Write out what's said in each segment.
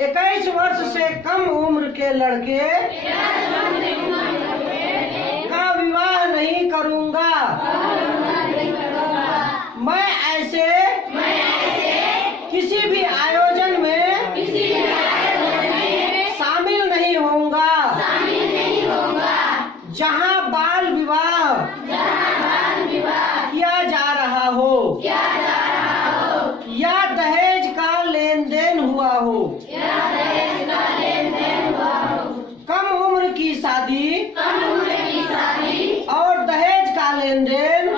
21 वर्ष से कम उम्र के लड़के का विवाह नहीं करूंगा। मैं ऐसे किसी भी आयोजन में शामिल नहीं होऊंगा जहां बाल विवाह किया जा रहा हो या दहेज का लेन देन हुआ हो। कम उम्र की शादी और दहेज का लेन देन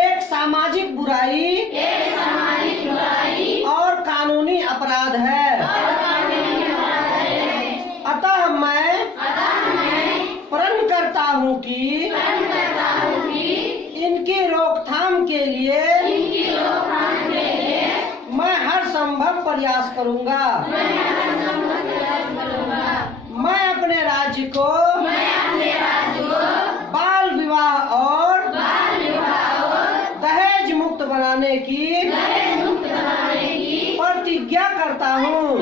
एक सामाजिक बुराई और कानूनी अपराध है। अतः मैं प्रण करता हूँ कि इनकी रोकथाम के लिए मैं हर संभव प्रयास करूँगा। मैं अपने राज्य को बाल विवाह और दहेज मुक्त बनाने की प्रतिज्ञा करता हूँ।